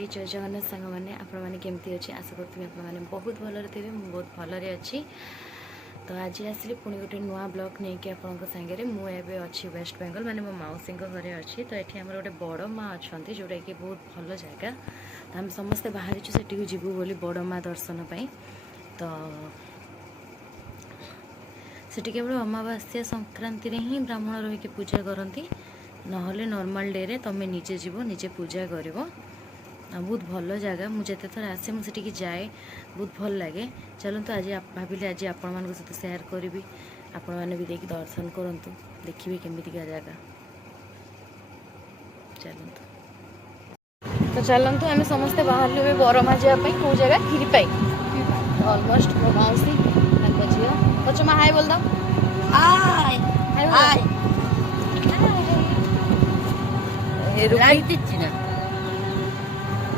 हाय जय जगन्नाथ सांग मैंने आपमती अच्छे आशा करूँ आपने बहुत भलरे थे बहुत भलरे अच्छी। तो आज आसली पुणी गोटे नुआ ब्लॉग नहीं कि आपंक सागर मुझे अच्छी वेस्ट बेंगल माने मो मौसी घरे अच्छी। तो ये आम गोटे बड़ माँ अच्छा जोटा कि बहुत भल जगह। तो आम समस्ते बाहरी से जीवु बोली बड़ माँ दर्शन पाई। तो सेठी केवल अमावास्या संक्रांति ही ब्राह्मण रही पूजा करती नहले नॉर्मल डे रे तमें निजे जीव निजे पूजा कर। बहुत भल जगह मुझे थर आसे मुझे जाए बहुत भल लगे। चलते आज भाविले आज आपण सहित सेयार करी आपण मैंने भी देखिए दर्शन करूँ देखिए केमितिका जगह। चलते तो चलतु आम समस्ते बाहर बरमा जावाई कौ जगह खीरी ऑलमोस्ट मो मौसी झील बच्चों माँ हाय बोल दो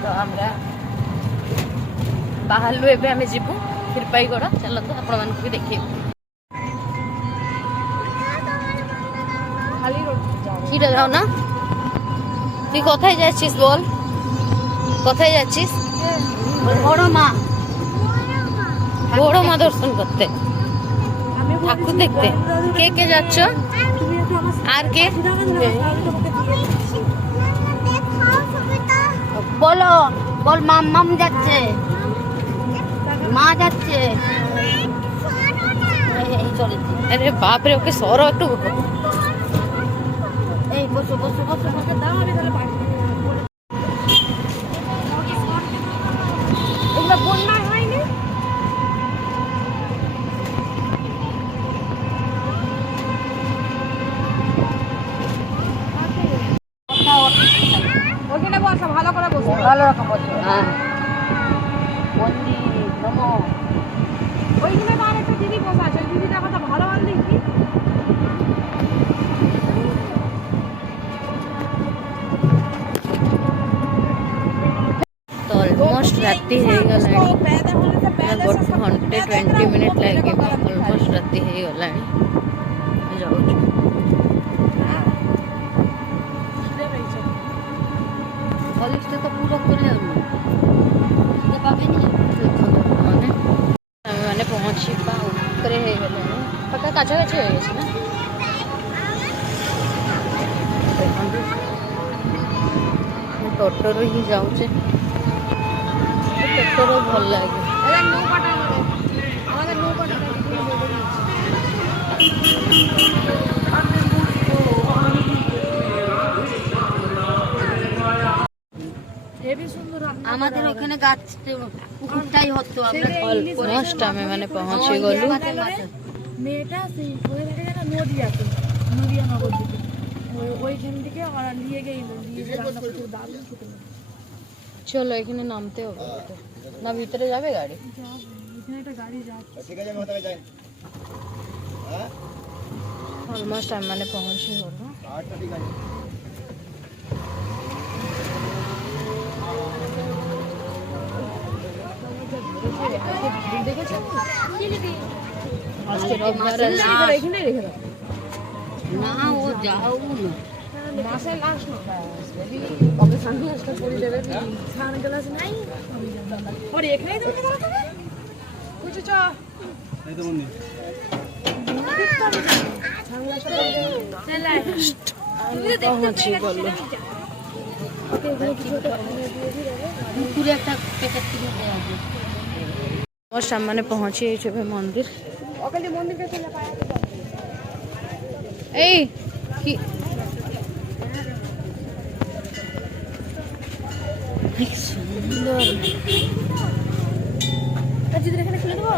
तो हमरा बाहर एवं जीवु खीरपाईगढ़। चलते आपण मानक भी देखे क्षीर जाओ ना तु कथा जाचिस बोल कथा जाचिस बड़ माँ दर्शन करते ठाकुर देखते के जाच आर के बोलो बोल माम जाচ্ছে মা যাচ্ছে अरे बाप रे ओके सौर একটু এই বসো বসো বসো বসো দাও আমি তাহলে পানি এগুলো বন্যা হয়নি ওখানে বসো ভালো করে বসো ভালো রকম বসো হ্যাঁ বন্দি নমো ওইখানে আর একটা দিদি বসা আছে দিদিটা কথা ভালো ভালো দেখি। तो ऑलमोस्ट राति हो घंटे 20 मिनट लगे ऑलमोस्ट राति हो गला तो पूरा करे मैंने पहुँचवा उपरे पक्का काछाकाछी हो गए ना टोटोर ही जाऊे टोटोर भल लगे আমাদের ওখানে গাছ পুকুরটাই হতো আমরা অলমোস্ট আমি মানে পৌঁছে গলু মেয়েটা সেই ওই থেকে একটা নদী আছে নদিয়া নগর দিকে ওইখান থেকে ওরা নিয়ে গিয়ে রান্না করতে দারুণ খেতে। চলো এখানে নামতে হবে না ভিতরে যাবে গাড়ি এখানে একটা গাড়ি যাচ্ছে অলমোস্ট আমি মানে পৌঁছে গলু আজকে রবিবার এখানে রেখে দাও না ও যাও না মাসে লাস্ট না কবে সানগ্লাসটা পরে দেবে সানগ্লাস নাই और एक नहीं तुमने बोला था कुछ च नहीं तो मुन्नी सानग्लासটা परे चल পৌঁছে গলু পুরো একটা প্যাকেট কিনে দেয়া আছে और सामने पहुंचे मंदिर ओकले मंदिर के चला पाया ए की जिद এখানে খুলে দেব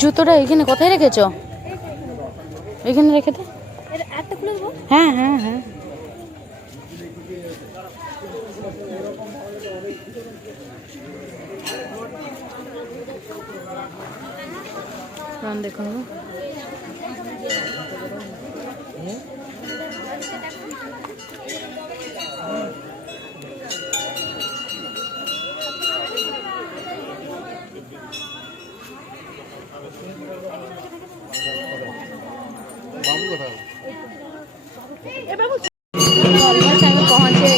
জুতোটা এখানে কোথায় রেখেছো এখানে রেখে দে এর একটা খুলে দেব হ্যাঁ হ্যাঁ হ্যাঁ देखो पहुंचे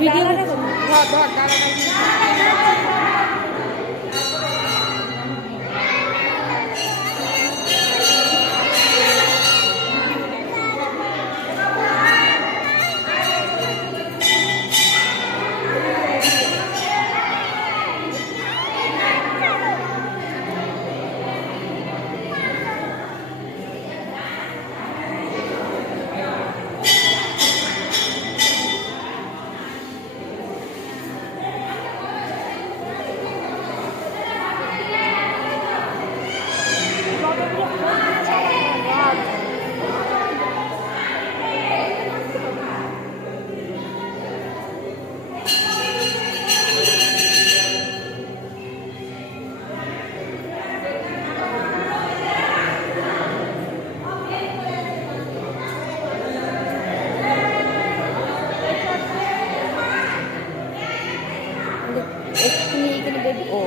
ভিডিও ধর ধর ডালাটা এক্ষুনি এইখানে বেবি ও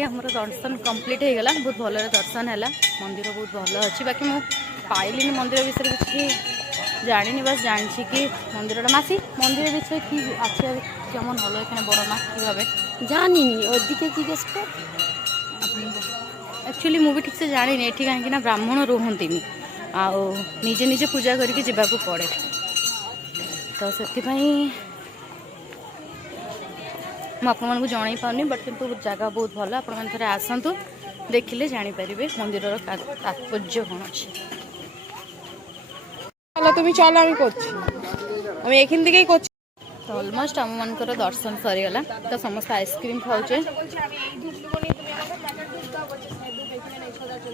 आमर दर्शन कंप्लीट हो गला बहुत भल दर्शन है मंदिर बहुत भल अच्छी बाकी मुझे पाइली मंदिर विषय किसी जानी बस जानी कि मंदिर मासी मंदिर विषय कि आछे केमन हलो एखाने बड़ ना किभाबे जानी ओदिके जिज्ञेस कर एक्चुअली मुझे ठीक से जानी ये कहीं ब्राह्मण रुहति निजे निजे पूजा करके जावाक पड़े तो से मुझे जन पानी बट किंतु जगह बहुत भल आप आसतु देखिले जापर मंदिर तात्पर्य कौन अच्छे তুমি চলো আমি করছি আমি এখান থেকেই করছি तो अलमोस्ट आम मानकर दर्शन सरीगला तो समस्त आइसक्रीम खाऊचे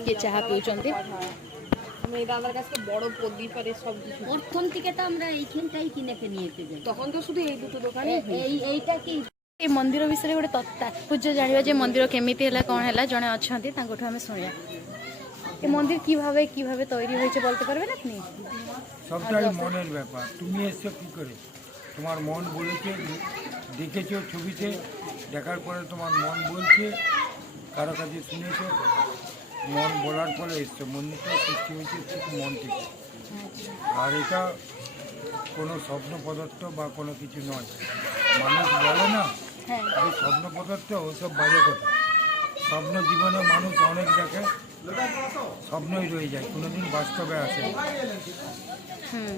किए चाहा पिउचंती আমি এই দাদার কাছে বড় প্রদীপ আর সব কিছু প্রথম থেকে তো আমরা এইখানটাই কিনে নিয়ে যেতে তখন তো শুধু এই দুটো দোকানে এইটা কি ए मंदिर विषय गोटे तात्पर्य जानिबा जे मंदिर केमिति हैला कोन हैला जने अछंती तांकोठु हमें सुनिया ए मंदिर কিভাবে তৈরি হয়েছে বলতে পারবেন আপনি? সবটাই মনের ব্যাপার। তুমি এসছো কী করে, তোমার মন বলেছে, দেখেছো ছবিতে, দেখার পরে তোমার মন বলছে, কারো কাছে শুনেছো, মন বলার পরে এসছো। মন্দিরটা সৃষ্টি হয়েছে ঠিক মন থেকে। আর এটা কোনো স্বপ্ন পদার্থ বা কোনো কিছু নয়। মানুষ বলে না হ্যাঁ যে স্বপ্ন পদার্থ ওসব বাজে কথা। স্বপ্ন জীবনে মানুষ অনেক দেখে, স্বপ্নই রয়ে যায়, কোনোদিন বাস্তবে আসে না।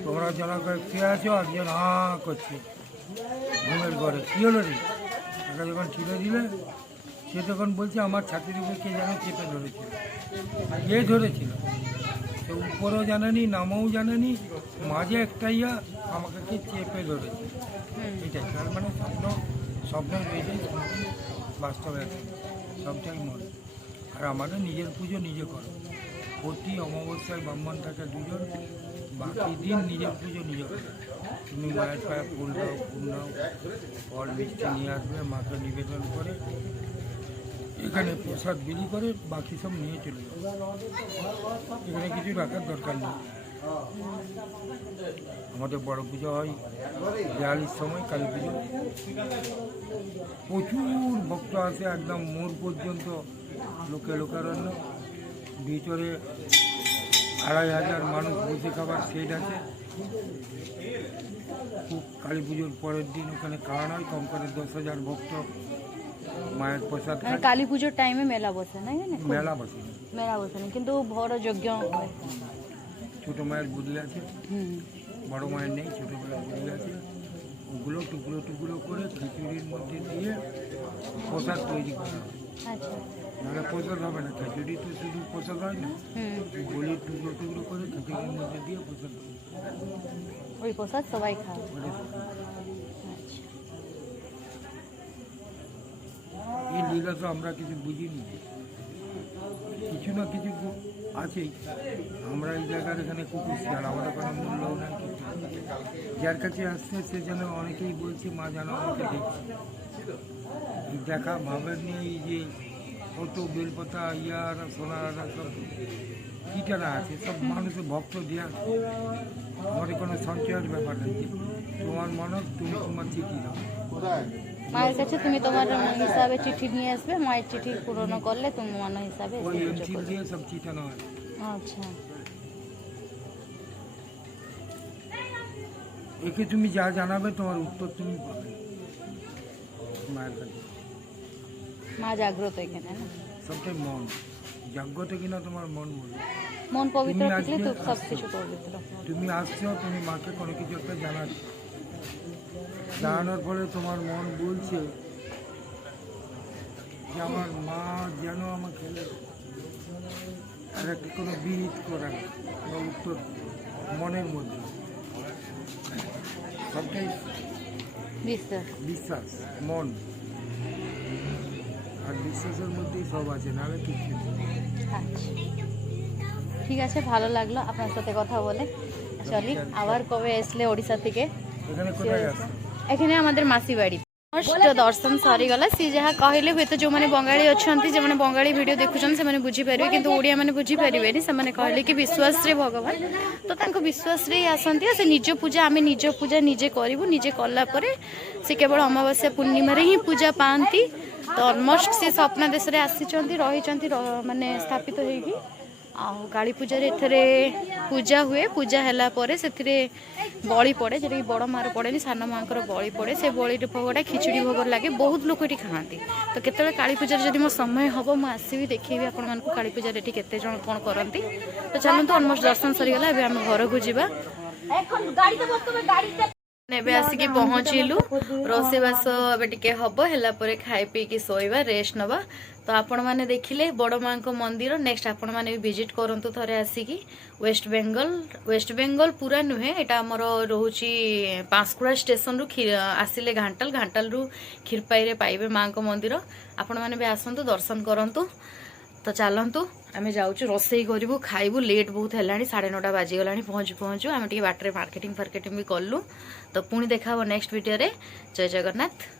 তোমরা জনকে খেয়ে আছো, একজন হাঁ করছে ঘুমের ঘরে, কী হলো রে? তাকে যখন ছিঁড়ে দিলে সে তখন বলছে আমার ছাতির উপরে কে যেন চেপে ধরেছিল। কে ধরেছিল সে উপরেও জানেনি, নামও জানেনি, মাঝে একটাইয়া আমাকে কে চেপে ধরেছে। এটাই তার মানে স্বপ্নই রয়ে যায়, বাস্তবে আসে না। সবটাই মনে। আর আমাদের নিজের পুজো নিজে করো। প্রতি অমাবস্যায় ব্রাহ্মণ থাকে দুজন, বাকি দিন নিজের পুজো নিজে করো। তুমি মায়ের পায়ে ফুল দাও, ফুল নাও, ফল মিষ্টি নিয়ে আসবে, মাকে নিবেদন করে এখানে প্রসাদ বিলি করে বাকি সব নিয়ে চলে যাবে। এখানে কিছু রাখার দরকার নেই। আমাদের বড় পুজো হয় 42 সময়, কালী পুজো। প্রচুর ভক্ত আসে, একদম মোড় পর্যন্ত লোকারণ্য। ভিতরে 2500 মানুষ বসে খাবার সেট আছে। খুব কালী পুজোর পরের দিন ওখানে খাওয়ানো হয়, কম করে 10,000 ভক্ত মায়ের প্রসাদ খায়। কালী পুজোর টাইমে মেলা বসে না? মেলা বসে না, মেলা বসে না, কিন্তু বড় যজ্ঞ হয়। ছোটো মায়ের বুদ্ধি আছে, বড় মায়ের নেই, ছোটো মায়ের বুদ্ধি আছে। ওগুলো টুকরো টুকরো করে খিচুড়ির মধ্যে দিয়ে প্রসাদ তৈরি করা হয়। আচ্ছা নাহলে প্রসাদ হবে না। খিচুড়ি তো শুধু প্রসাদ হয় না, বলির টুকরো টুকরো করে খিচুড়ির মধ্যে দিয়ে প্রসাদ হয়। ওই প্রসাদ সবাই খায়। এই লীলা তো আমরা কিছু বুঝিনি, কিছু না কিছু আছেই। আমরা এই জায়গার এখানে কুকুর শিয়াল, আমাদের কোনো মূল্যও নাই কিছু। যার কাছে আসছে সে যেন অনেকেই বলছে মা যেন আমাকে দেখছে। এই দেখা ভাবের নিয়ে এই যে কত বেলপাতা ইয়ারা সোনারা সব কীটারা আছে, সব মানুষের ভক্ত দেওয়া। আমাদের কোনো সঞ্চয়ের ব্যাপার নেই। তোমার মনে তুমি তোমার চিঠি দাও মায়ের কাছে, তুমি তোমার হিসাবে চিঠি নিয়ে আসবে, মায়ের চিঠি পূরণ করলে তুমি মান হিসাবে ওই এমসি দিয়ে সব চিঠানো হয়। আচ্ছা একে তুমি যা জানাবে তোমার উত্তর তুমি পাবে মায়ের কাছে। মা জাগ্রত এখানে না? সবটাই মন জাগ্রত কিনা তোমার মন বলবে। মন পবিত্র তুমি থাকলে তো আজকে সব কিছু পবিত্র। তুমি আসছো, তুমি মাকে কোনো কিছু একটা জানাচ্ছ, জানানোর ফলে তোমার মন বলছে যে আমার মা যেন আমাকে আর একটা কোনো বিহিত করা বা উত্তর মনের মধ্যে। সবটাই বিশ্বাস। বিশ্বাস, মন আর বিশ্বাসের মধ্যেই সব আছে, নাহলে কিছু নেই। আচ্ছা ঠিক আছে, ভালো লাগলো আপনার সাথে কথা বলে। চলি আবার কবে আসলে ওড়িশা থেকে? এখানে কোথায় আছে? এখানে আমাদের মাসি বাড়ি। দর্শন সরিগলা। सी जहाँ कहले हुए तो जो मैंने बंगाली अच्छा जो मैंने बंगाली वीडियो देखुन से बुझीपारे, किंतु ओडिया मैंने बुझीपारे से कहले कि विश्वास रे भगवान, तो तांको विश्वास रे आसंती से निज पूजा आम निज पूजा निजे करूँ, निजे कला से केवल अमावास्या पूर्णिमा ही पूजा पाती। तो अलमोस्ट से सपना देश में आसी माने स्थापित होगी। काली पूजा एथरे पूजा हुए, पूजा हैला परे सेथिरे बलि पड़े, जेटा कि बड़ मार पड़ेनि, सान माँ बलि पड़े। से बलि भोगटा खिचड़ी भोग लगे, बहुत लोग ये खाती। तो केतବେଳେ काली पूजा जदि मो समय हम मुझे आसबि देखी आपण मानक काली पूजा ये केते जन कौन करती। तो चलते अलमोस्ट दर्शन सरीगला, एबे आम घर को जीवा। एबे आसिक पहुँचलु, रोसेबास टे हम है खाई पीकी शोवा, रेस्ट नवा। तो आपण मैंने देखिले बड़ माँ को मंदिर। नेक्स्ट आपण मैंने भी विजिट करंतु थरे आसिकी। वेस्ट बेंगल पूरा नुहे, एटा हमर रोची पांसकुड़ा स्टेशन रु आसिले घाटाल रु खीरपाई रे पाइबे माँ को मंदिर। आपण मैंने भी आसंतु, दर्शन करंतु। तो चलंतु आमे जाऊँ रोसई करूँ खाइबू लेट बहुत है 9:30 बाजीगला पहुँचू पहुँचू आम टे बाटर मार्केटिंग फार्केटिंग भी कलु तो पुणी देखा नेक्स्ट वीडियो रे। जय जगन्नाथ।